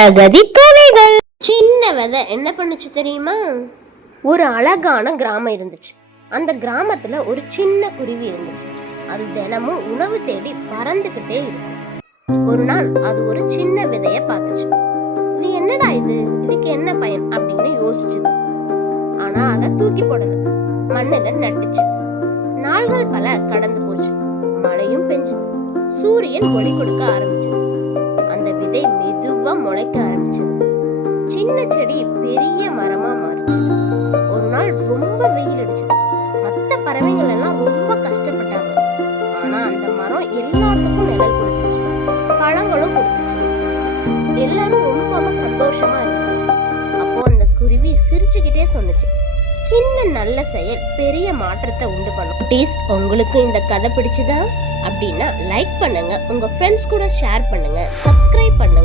கதைகள். சின்ன விதை என்ன பண்ணுச்சு தெரியுமா? ஒரு அழகான கிராமம் இருந்துச்சு. அந்த கிராமத்துல ஒரு சின்ன குருவி இருந்துச்சு. அது தினமும் உணவு தேடி பறந்துகிட்டே இருக்கும். ஒரு நாள் அது ஒரு சின்ன விதைய பார்த்துச்சு. இது என்னடா இதுக்கு என்ன பயன் அப்படின்னு யோசிச்சு. ஆனா அதை தூக்கி போடல, மண்ணுல நட்டுச்சு. நாள்கள் பல கடந்து போச்சு. மழையும் பெஞ்சுது, சூரியன் ஒளி கொடுக்க ஆரம்பிச்சு. அந்த விதை மெதுவா முளைக்க ஆரம்பிச்சு. சின்ன செடி பெரிய மரமா மாறிச்சு. ஒரு நாள் ரொம்ப வெயில் அடிச்சது. மற்ற பறவைகள் எல்லாம் ரொம்ப கஷ்டப்பட்டாங்க. ஆனா அந்த மரம் எல்லாத்துக்கும் நிழல் கொடுத்துச்சு, பழங்களும் கொடுத்துச்சு. எல்லாரும் ரொம்ப சந்தோஷமா இருந்தாங்க. அப்போ அந்த குருவி சிரிச்சுக்கிட்டே சொன்னுச்சு, சின்ன நல்ல செயல் பெரிய மாற்றத்தை உண்டு பண்ணும். ப்ளீஸ், உங்களுக்கு இந்த கதை பிடிச்சதா அப்படின்னா லைக் பண்ணுங்க, உங்க ஃப்ரெண்ட்ஸ் கூட ஷேர் பண்ணுங்க, சப்ஸ்கிரைப் பண்ணுங்க.